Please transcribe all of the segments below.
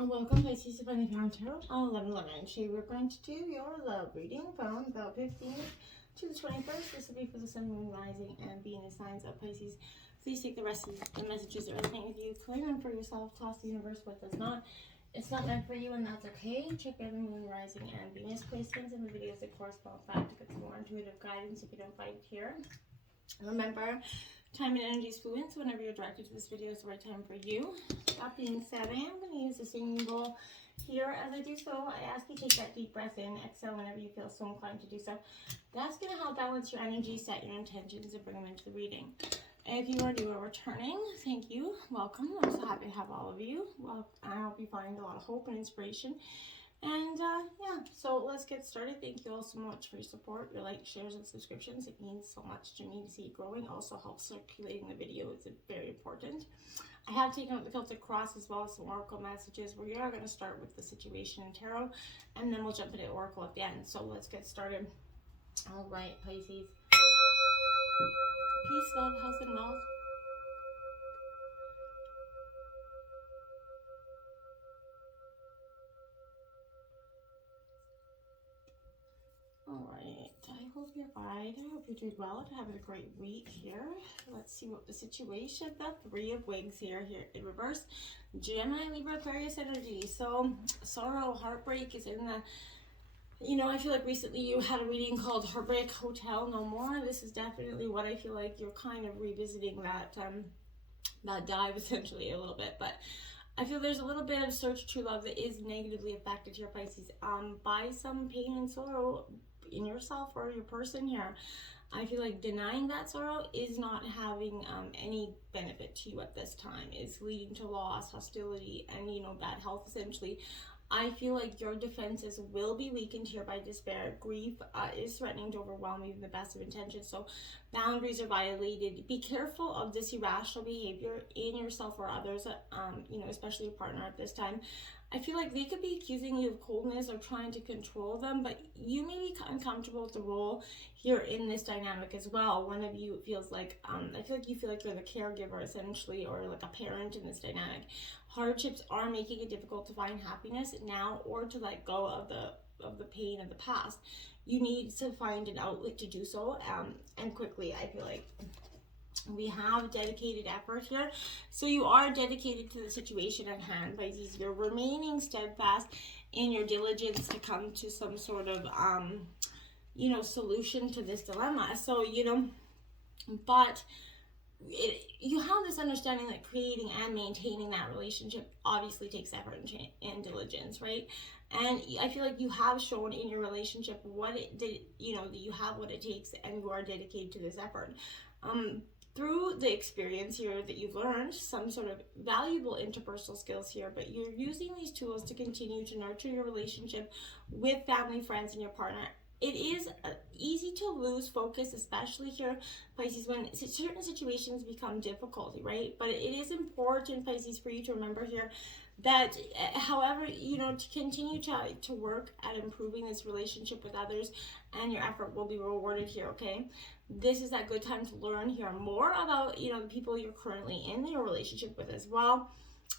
Welcome, Pisces, to Find the Parent Tarot on 11/11. Today we're going to do your love reading from about 15th to the 21st. This will be for the Sun, Moon, Rising, and Venus signs of Pisces. Please take the rest of the messages that resonate with you. Claim them for yourself. Toss the universe what does not. It's not meant for you, and that's okay. Check out the Moon, Rising, and Venus placements in the videos that correspond back to get some more intuitive guidance if you don't find it here. Remember, time and energy is fluid, so whenever you're directed to this video, it's the right time for you. That being said, I am going to use the singing bowl here. As I do so, I ask you to take that deep breath in, exhale whenever you feel so inclined to do so. That's going to help balance your energy, set your intentions, and bring them into the reading. And if you are new or returning, thank you. Welcome. I'm so happy to have all of you. Well, I hope you find a lot of hope and inspiration. And yeah, so let's get started. Thank you all so much for your support, your likes, shares, and subscriptions. It means so much to me to see it growing. Also helps circulating the video. It's very important. I have taken out the Celtic Cross as well as some Oracle messages. We are going to start with the situation in Tarot, and then we'll jump into Oracle at the end. So let's get started. All right, Pisces. Peace, love, health, and wealth. Alright, I hope you're fine. I hope you're doing well. Having a great week here. Let's see what the situation, the Three of Wings here in reverse. Gemini, Libra, Aquarius energy. So, sorrow, heartbreak is in the, I feel like recently you had a reading called Heartbreak Hotel No More. This is definitely what I feel like you're kind of revisiting that dive essentially a little bit. But I feel there's a little bit of search true love that is negatively affected here, Pisces, by some pain and sorrow in yourself or your person here. I feel like denying that sorrow is not having any benefit to you at this time. It's leading to loss, hostility, and bad health essentially. I feel like your defenses will be weakened here by despair. Grief is threatening to overwhelm you in the best of intentions. So boundaries are violated. Be careful of this irrational behavior in yourself or others, especially your partner at this time. I feel like they could be accusing you of coldness or trying to control them, but you may be uncomfortable with the role here in this dynamic as well. One of you feels like, I feel like you feel like you're the caregiver essentially, or like a parent in this dynamic. Hardships are making it difficult to find happiness now or to let go of the pain of the past. You need to find an outlet to do so, and quickly. I feel like we have dedicated effort here. So you are dedicated to the situation at hand, Pisces. You're remaining steadfast in your diligence to come to some sort of, solution to this dilemma. So, but you have this understanding that creating and maintaining that relationship obviously takes effort and diligence, right? And I feel like you have shown in your relationship that you have what it takes, and you are dedicated to this effort. Through the experience here that you've learned some sort of valuable interpersonal skills here, but you're using these tools to continue to nurture your relationship with family, friends, and your partner. It is easy to lose focus, especially here, Pisces, when certain situations become difficult, right? But it is important, Pisces, for you to remember here that, however, to continue to work at improving this relationship with others, and your effort will be rewarded here, okay? This is that good time to learn here more about, the people you're currently in your relationship with as well.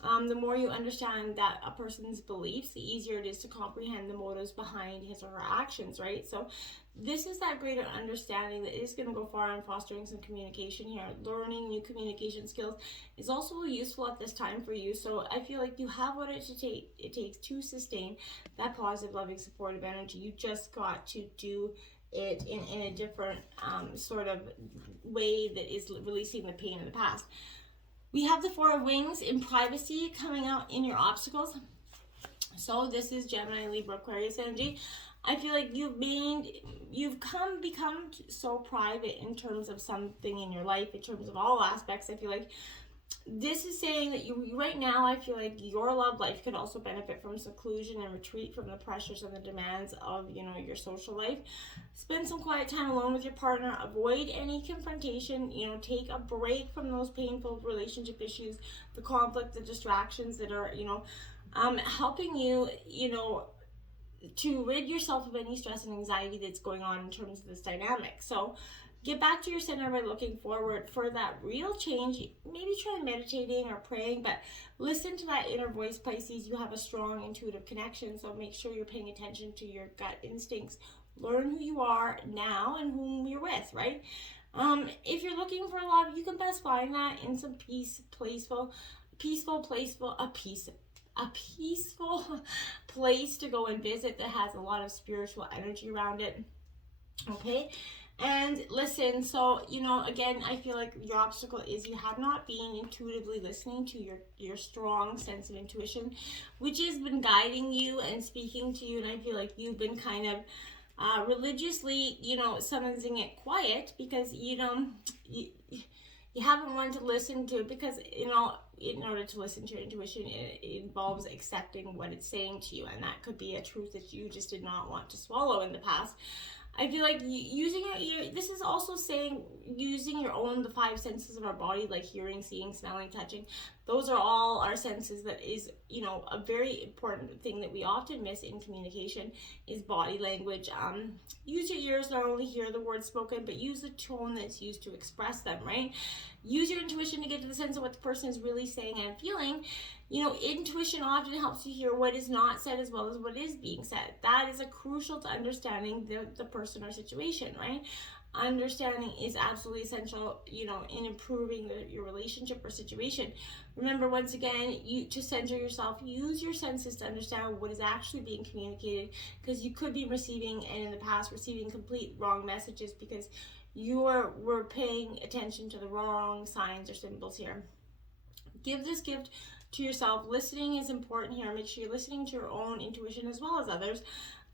The more you understand that a person's beliefs, the easier it is to comprehend the motives behind his or her actions, right? So this is that greater understanding that is going to go far in fostering some communication here. Learning new communication skills is also useful at this time for you. So I feel like you have what it takes to sustain that positive, loving, supportive energy. You just got to do it in a different sort of way that is releasing the pain of the past. We have the Four of Wings in privacy coming out in your obstacles. So this is Gemini, Libra, Aquarius energy. I feel like you've become so private in terms of something in your life, in terms of all aspects. I feel like this is saying that you right now, I feel like your love life could also benefit from seclusion and retreat from the pressures and the demands of, your social life. Spend some quiet time alone with your partner. Avoid any confrontation. Take a break from those painful relationship issues, the conflict, the distractions that are, helping you, to rid yourself of any stress and anxiety that's going on in terms of this dynamic. So Get back to your center by looking forward for that real change. Maybe try meditating or praying, but listen to that inner voice, Pisces. You have a strong intuitive connection, so make sure you're paying attention to your gut instincts. Learn who you are now and whom you're with, right? If you're looking for love, you can best find that in some peaceful place to go and visit that has a lot of spiritual energy around it. Okay, and listen, so again, I feel like your obstacle is you have not been intuitively listening to your strong sense of intuition, which has been guiding you and speaking to you. And I feel like you've been kind of religiously summoning it quiet because you haven't wanted to listen to it, because in order to listen to your intuition, it involves accepting what it's saying to you, and that could be a truth that you just did not want to swallow in the past. I feel like using your ear, this is also saying using the 5 senses of our body, like hearing, seeing, smelling, touching. Those are all our senses. That is, a very important thing that we often miss in communication is body language. Use your ears, not only hear the words spoken, but use the tone that's used to express them, right? Use your intuition to get to the sense of what the person is really saying and feeling. Intuition often helps you hear what is not said as well as what is being said. That is a crucial to understanding the person or situation, right? Understanding is absolutely essential, in improving your relationship or situation. Remember, once again, to center yourself, use your senses to understand what is actually being communicated, because you could be receiving, and in the past, receiving complete wrong messages because were paying attention to the wrong signs or symbols here. Give this gift to yourself. Listening is important here. Make sure you're listening to your own intuition as well as others.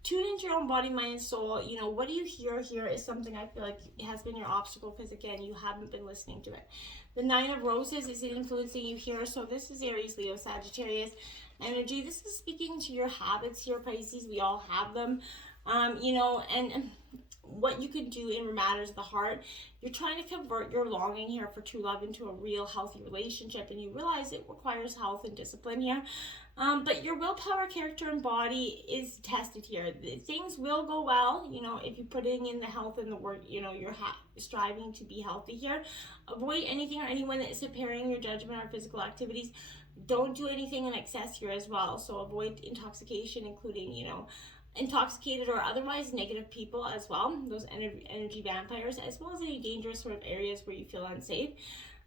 Tune into your own body, mind, and soul. What do you hear here is something I feel like has been your obstacle, because again, you haven't been listening to it. The 9 of Roses is influencing you here. So this is Aries, Leo, Sagittarius energy. This is speaking to your habits here, Pisces. We all have them. And what you can do in matters of the heart. You're trying to convert your longing here for true love into a real healthy relationship, and you realize it requires health and discipline here. But your willpower, character, and body is tested here. Things will go well, if you're putting in the health and the work, you're striving to be healthy here. Avoid anything or anyone that is impairing your judgment or physical activities. Don't do anything in excess here as well. So avoid intoxication, including, intoxicated or otherwise negative people as well, those energy vampires, as well as any dangerous sort of areas where you feel unsafe.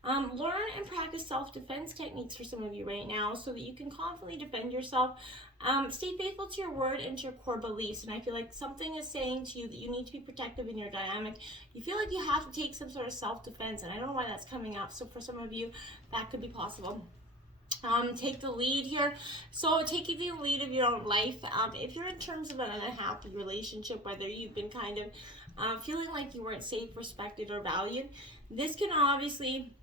Learn and practice self-defense techniques for some of you right now so that you can confidently defend yourself. Stay faithful to your word and to your core beliefs, and I feel like something is saying to you that you need to be protective in your dynamic. You feel like you have to take some sort of self-defense, and I don't know why that's coming up, so for some of you that could be possible. Take the lead here. So taking the lead of your own life. If you're in terms of an unhappy relationship, whether you've been kind of feeling like you weren't safe, respected, or valued, this can obviously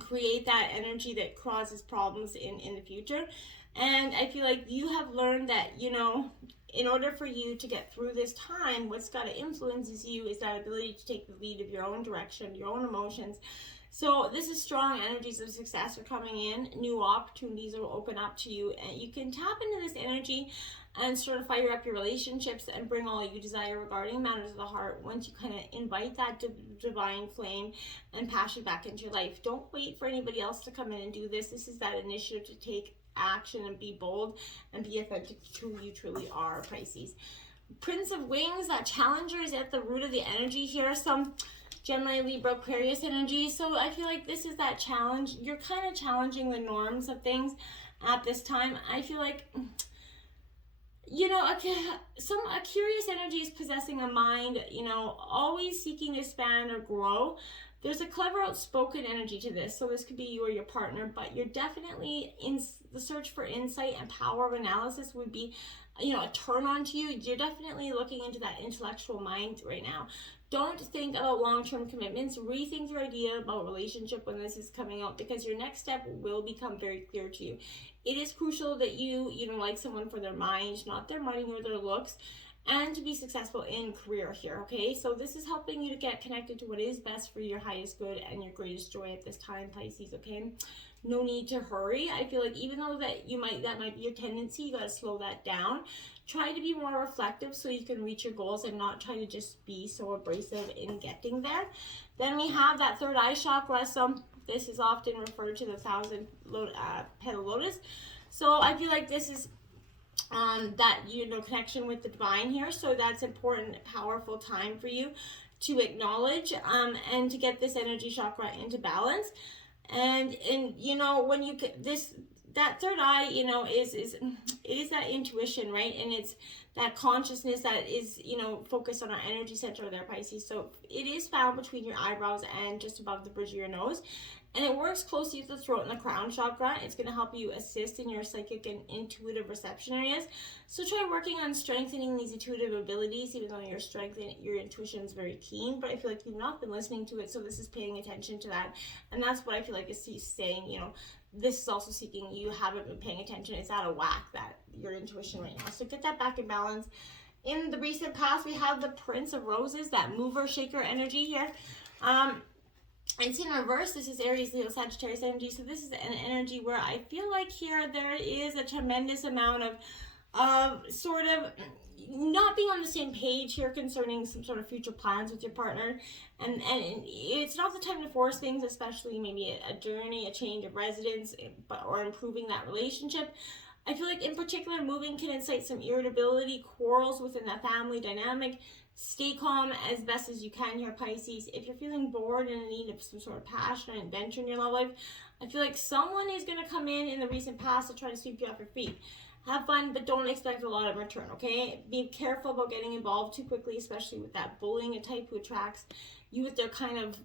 create that energy that causes problems in the future. And I feel like you have learned that, in order for you to get through this time, what's got to influence you is that ability to take the lead of your own direction, your own emotions. So this is strong energies of success are coming in. New opportunities will open up to you, and you can tap into this energy and sort of fire up your relationships and bring all you desire regarding matters of the heart once you kind of invite that divine flame and passion back into your life. Don't wait for anybody else to come in and do this. This is that initiative to take action and be bold and be authentic to who you truly are, Pisces. Prince of Wings, that challenger is at the root of the energy here. Some Gemini, Libra, Aquarius energy. So I feel like this is that challenge. You're kind of challenging the norms of things at this time. I feel like, a curious energy is possessing a mind, always seeking to expand or grow. There's a clever, outspoken energy to this. So this could be you or your partner, but you're definitely in the search for insight and power of analysis would be, a turn on to you. You're definitely looking into that intellectual mind right now. Don't think about long-term commitments. Rethink your idea about relationship when this is coming out, because your next step will become very clear to you. It is crucial that you like someone for their mind, not their money or their looks, and to be successful in career here, okay? So this is helping you to get connected to what is best for your highest good and your greatest joy at this time, Pisces, okay? no need to hurry. I feel like even though that might be your tendency, you got to slow that down. Try to be more reflective so you can reach your goals and not try to just be so abrasive in getting there. Then we have that third eye chakra. So this is often referred to the 1,000 petal lotus. So I feel like this is that, connection with the divine here. So that's important, powerful time for you to acknowledge and to get this energy chakra into balance. And when you get this, that third eye, it is that intuition, right? And it's that consciousness that is, focused on our energy center there, Pisces. So it is found between your eyebrows and just above the bridge of your nose. And it works closely with the throat and the crown chakra. It's going to help you assist in your psychic and intuitive reception areas. So try working on strengthening these intuitive abilities, even though your intuition is very keen. But I feel like you've not been listening to it, so this is paying attention to that. And that's what I feel like is saying, this is also seeking you haven't been paying attention. It's out of whack, that your intuition right now. So get that back in balance. In the recent past, we have the Prince of Roses, that mover, shaker energy here. It's in reverse. This is Aries, Leo, Sagittarius energy. So this is an energy where I feel like here there is a tremendous amount of sort of not being on the same page here concerning some sort of future plans with your partner. And it's not the time to force things, especially maybe a journey, a change of residence, or improving that relationship. I feel like in particular, moving can incite some irritability, quarrels within that family dynamic. Stay calm as best as you can here, Pisces. If you're feeling bored and in need of some sort of passion and adventure in your love life, I feel like someone is going to come in the recent past to try to sweep you off your feet. Have fun, but don't expect a lot in return, okay? Be careful about getting involved too quickly, especially with that bullying type who attracts you with their kind of,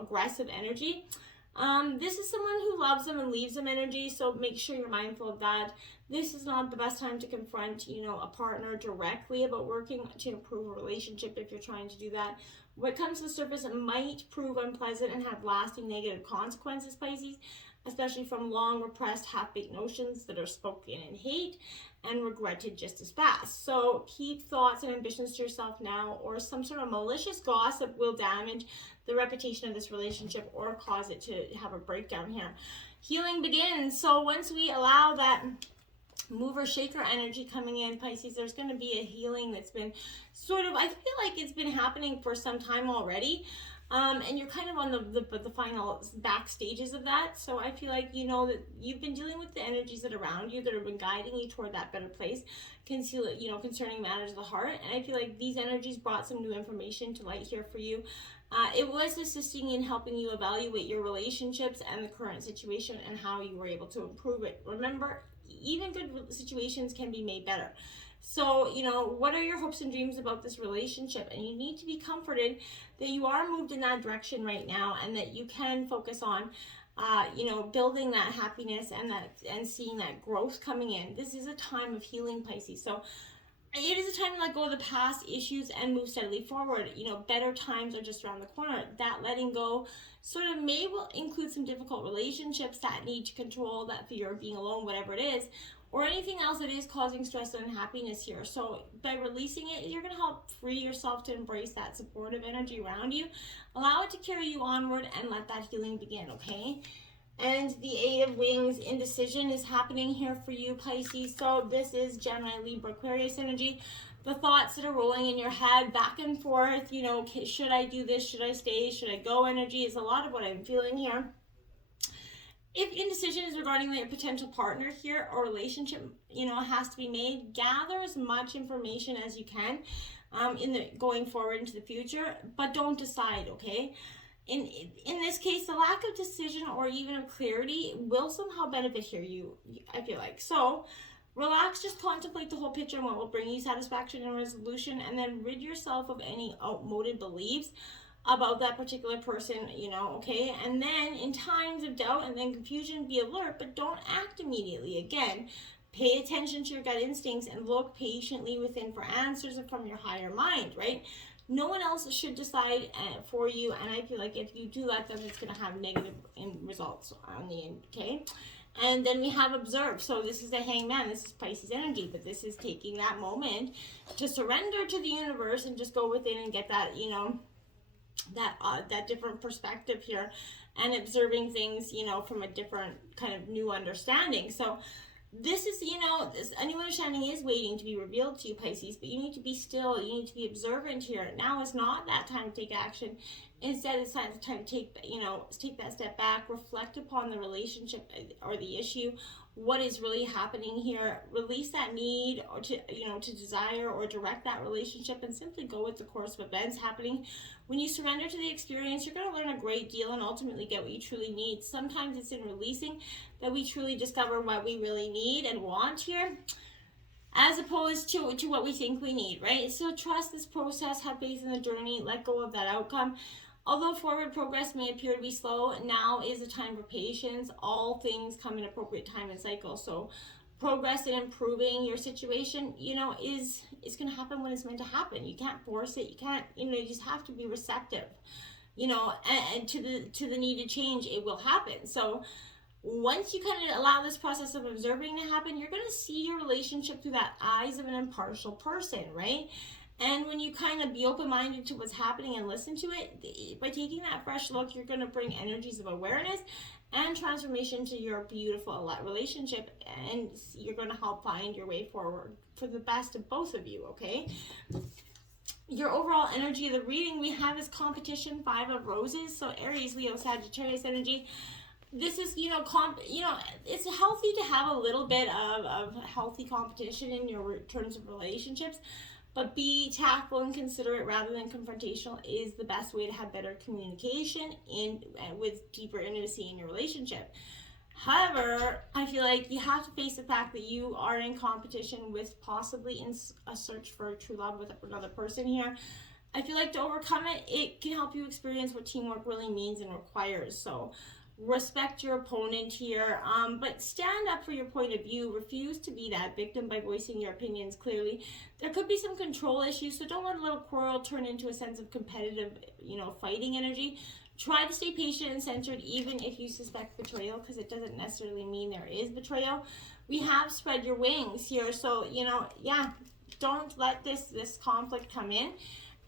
aggressive energy. This is someone who loves them and leaves them energy, so make sure you're mindful of that. This is not the best time to confront, a partner directly about working to improve a relationship if you're trying to do that. What comes to the surface, it might prove unpleasant and have lasting negative consequences, Pisces, especially from long repressed half-baked notions that are spoken in hate and regretted just as fast. So keep thoughts and ambitions to yourself now, or some sort of malicious gossip will damage the reputation of this relationship or cause it to have a breakdown here. Healing begins. So once we allow that mover shaker energy coming in, Pisces, there's going to be a healing that's been sort of, I feel like it's been happening for some time already. And you're kind of on the final back stages of that. So I feel like that you've been dealing with the energies that are around you that have been guiding you toward that better place, concerning matters of the heart. And I feel like these energies brought some new information to light here for you. It was assisting in helping you evaluate your relationships and the current situation and how you were able to improve it. Remember, even good situations can be made better. So, what are your hopes and dreams about this relationship? And you need to be comforted that you are moved in that direction right now, and that you can focus on, building that happiness and seeing that growth coming in. This is a time of healing, Pisces. So it is a time to let go of the past issues and move steadily forward. Better times are just around the corner. That letting go sort of will include some difficult relationships, that need to control, that fear of being alone, whatever it is, or anything else that is causing stress and unhappiness here. So by releasing it, you're going to help free yourself to embrace that supportive energy around you. Allow it to carry you onward and let that healing begin, okay? And the Eight of Wings, indecision is happening here for you, Pisces. So this is Gemini, Libra, Aquarius energy. The thoughts that are rolling in your head back and forth, should I do this? Should I stay? Should I go? Energy is a lot of what I'm feeling here. If indecision is regarding your potential partner here or relationship, has to be made, gather as much information as you can going forward into the future, but don't decide, okay? In this case, the lack of decision or even of clarity will somehow benefit here, I feel like. So relax, just contemplate the whole picture and what will bring you satisfaction and resolution, and then rid yourself of any outmoded beliefs about that particular person, okay? And then in times of doubt and then confusion, be alert, but don't act immediately. Again, pay attention to your gut instincts and look patiently within for answers from your higher mind, right? No one else should decide for you, and I feel like if you do let them, it's going to have negative results on the end, okay? And then we have observe. So this is the Hangman. This is Pisces energy, but this is taking that moment to surrender to the universe and just go within and get that, that different perspective here, and observing things, from a different kind of new understanding. So this is, this a new understanding is waiting to be revealed to you, Pisces, but you need to be still, you need to be observant here. Now is not that time to take action. Instead, it's time to take that step back, reflect upon the relationship or the issue, what is really happening here, release that need or to desire or direct that relationship, and simply go with the course of events happening. When you surrender to the experience, you're going to learn a great deal and ultimately get what you truly need. Sometimes it's in releasing that we truly discover what we really need and want here, as opposed to what we think we need, right? So trust this process, have faith in the journey, let go of that outcome. Although forward progress may appear to be slow, now is a time for patience. All things come in appropriate time and cycle. So progress in improving your situation, is going to happen when it's meant to happen. You can't force it. You can't, you just have to be receptive, and to the needed change, it will happen. So once you kind of allow this process of observing to happen, you're going to see your relationship through that eyes of an impartial person, right? And when you kind of be open-minded to what's happening and listen to it, by taking that fresh look, you're going to bring energies of awareness and transformation to your beautiful relationship, and you're going to help find your way forward for the best of both of you, okay? Your overall energy of the reading we have is competition, 5 of roses, so Aries, Leo, Sagittarius energy. This is, it's healthy to have a little bit of healthy competition in your terms of relationships, but be tactful and considerate rather than confrontational is the best way to have better communication with deeper intimacy in your relationship. However, I feel like you have to face the fact that you are in competition with possibly in a search for true love with another person here. I feel like to overcome it, it can help you experience what teamwork really means and requires. So respect your opponent here, but stand up for your point of view. Refuse to be that victim by voicing your opinions clearly. There could be some control issues, so don't let a little quarrel turn into a sense of competitive, fighting energy. Try to stay patient and centered even if you suspect betrayal, because it doesn't necessarily mean there is betrayal. We have spread your wings here, so don't let this conflict come in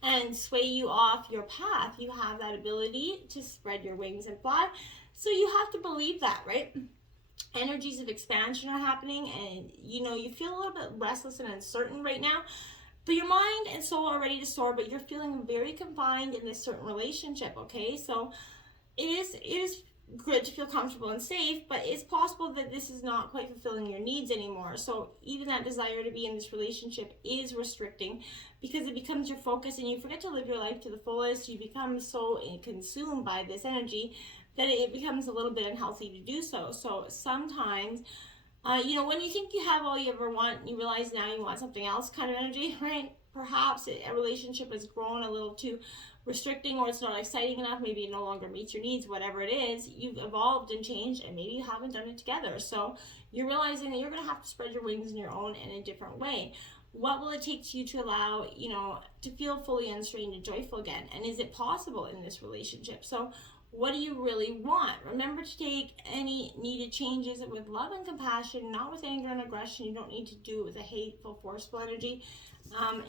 and sway you off your path. You have that ability to spread your wings and fly. So you have to believe that, right? Energies of expansion are happening, and you feel a little bit restless and uncertain right now, but your mind and soul are ready to soar, but you're feeling very confined in this certain relationship, okay? So it is good to feel comfortable and safe, but it's possible that this is not quite fulfilling your needs anymore. So even that desire to be in this relationship is restricting, because it becomes your focus and you forget to live your life to the fullest. You become so consumed by this energy that it becomes a little bit unhealthy to do so. So sometimes, when you think you have all you ever want, you realize now you want something else kind of energy, right? Perhaps a relationship has grown a little too restricting, or it's not exciting enough. Maybe it no longer meets your needs, whatever it is. You've evolved and changed, and maybe you haven't done it together. So you're realizing that you're going to have to spread your wings in your own in a different way. What will it take to you to allow, to feel fully unstrained and joyful again? And is it possible in this relationship? So what do you really want? Remember to take any needed changes with love and compassion, not with anger and aggression. You don't need to do it with a hateful, forceful energy.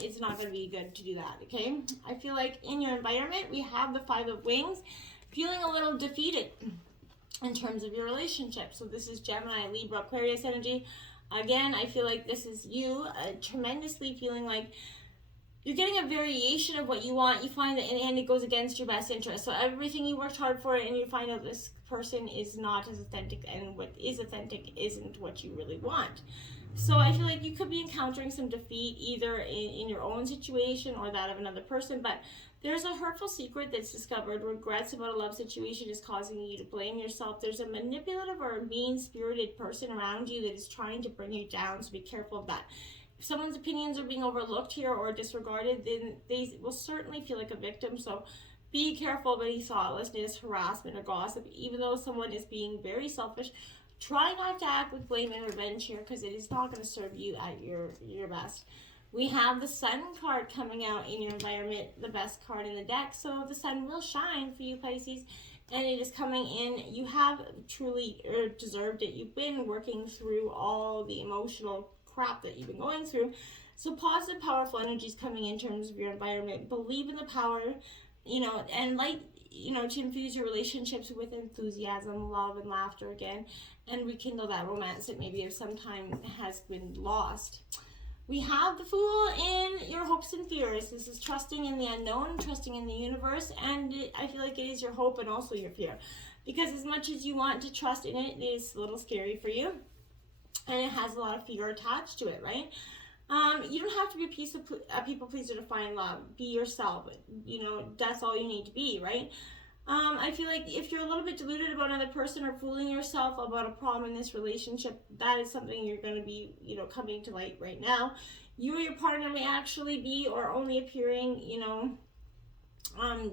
It's not going to be good to do that, okay? I feel like in your environment, we have the 5 of wings, feeling a little defeated in terms of your relationship. So this is Gemini, Libra, Aquarius energy. Again, I feel like this is you tremendously feeling like you're getting a variation of what you want. You find that in the end it goes against your best interest. So everything you worked hard for, and you find out this person is not as authentic, and what is authentic isn't what you really want. So I feel like you could be encountering some defeat either in your own situation or that of another person, but there's a hurtful secret that's discovered. Regrets about a love situation is causing you to blame yourself. There's a manipulative or mean-spirited person around you that is trying to bring you down, so be careful of that. If someone's opinions are being overlooked here or disregarded, then they will certainly feel like a victim. So be careful of any thoughtlessness, harassment, or gossip. Even though someone is being very selfish, try not to act with blame and revenge here, because it is not going to serve you at your best. We have the Sun card coming out in your environment, the best card in the deck. So the sun will shine for you, Pisces, and it is coming in. You have truly deserved it. You've been working through all the emotional crap that you've been going through. So positive, powerful energies coming in terms of your environment. Believe in the power and light, to infuse your relationships with enthusiasm, love, and laughter again, and rekindle that romance that maybe of some time has been lost. We have the Fool in your hopes and fears. This is trusting in the unknown, trusting in the universe, and I feel like it is your hope and also your fear. Because as much as you want to trust in it, it is a little scary for you. And it has a lot of fear attached to it, right? You don't have to be a people pleaser to find love. Be yourself. That's all you need to be, right? I feel like if you're a little bit deluded about another person or fooling yourself about a problem in this relationship, that is something you're going to be, coming to light right now. You or your partner may actually be or only appearing,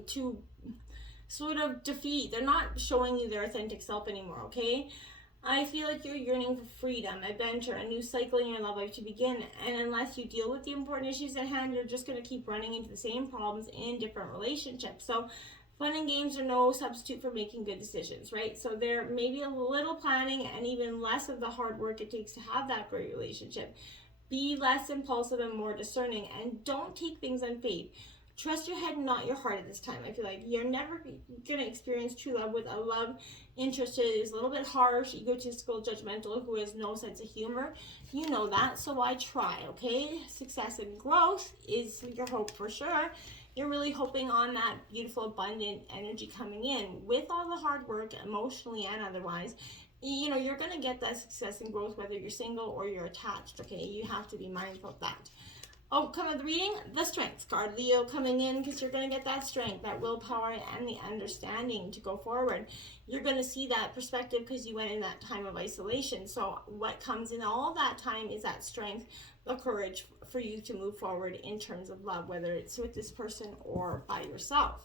to sort of defeat. They're not showing you their authentic self anymore, okay? I feel like you're yearning for freedom, adventure, a new cycle in your love life to begin. And unless you deal with the important issues at hand, you're just going to keep running into the same problems in different relationships. So fun and games are no substitute for making good decisions, right? So there may be a little planning and even less of the hard work it takes to have that great relationship. Be less impulsive and more discerning, and don't take things on faith. Trust your head, not your heart at this time. I feel like you're never going to experience true love with a love interest that is a little bit harsh, egotistical, judgmental, who has no sense of humor. You know that, so why try, okay? Success and growth is your hope for sure. You're really hoping on that beautiful, abundant energy coming in with all the hard work, emotionally and otherwise. You're going to get that success and growth whether you're single or you're attached, okay? You have to be mindful of that. Outcome of the reading, the Strength card. Leo coming in because you're going to get that strength, that willpower, and the understanding to go forward. You're going to see that perspective because you went in that time of isolation. So what comes in all that time is that strength, the courage for you to move forward in terms of love, whether it's with this person or by yourself.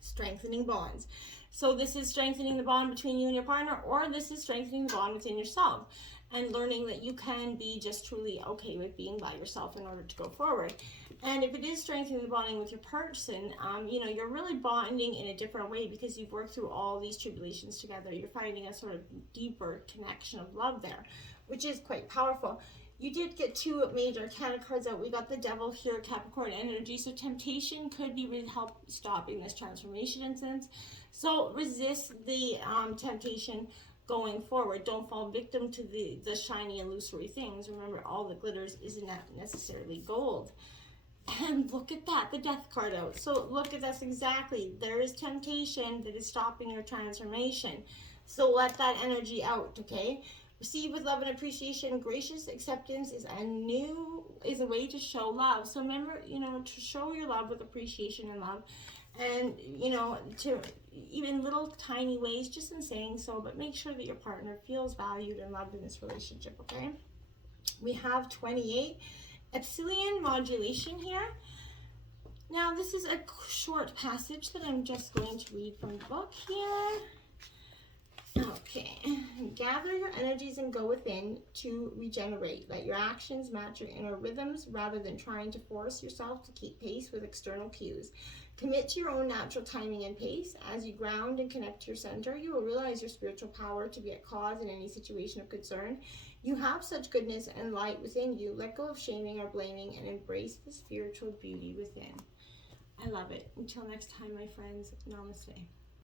Strengthening bonds. So this is strengthening the bond between you and your partner, or this is strengthening the bond within yourself. And learning that you can be just truly okay with being by yourself in order to go forward. And if it is strengthening the bonding with your person, you're really bonding in a different way because you've worked through all these tribulations together. You're finding a sort of deeper connection of love there, which is quite powerful. You did get two major arcana cards out. We got the Devil here, Capricorn energy. So temptation could be really help stopping this transformation instance. So resist the temptation going forward. Don't fall victim to the shiny illusory things. Remember, all the glitters isn't necessarily gold. And look at that, the Death card out. So look at this exactly. There is temptation that is stopping your transformation. So let that energy out, okay? Receive with love and appreciation. Gracious acceptance is a way to show love. So remember, to show your love with appreciation and love. And, to even little tiny ways, just in saying so, but make sure that your partner feels valued and loved in this relationship, okay? We have 28, Epsilon modulation here. Now, this is a short passage that I'm just going to read from the book here. Okay, gather your energies and go within to regenerate. Let your actions match your inner rhythms rather than trying to force yourself to keep pace with external cues. Commit to your own natural timing and pace. As you ground and connect to your center, you will realize your spiritual power to be at cause in any situation of concern. You have such goodness and light within you. Let go of shaming or blaming and embrace the spiritual beauty within. I love it. Until next time, my friends, namaste.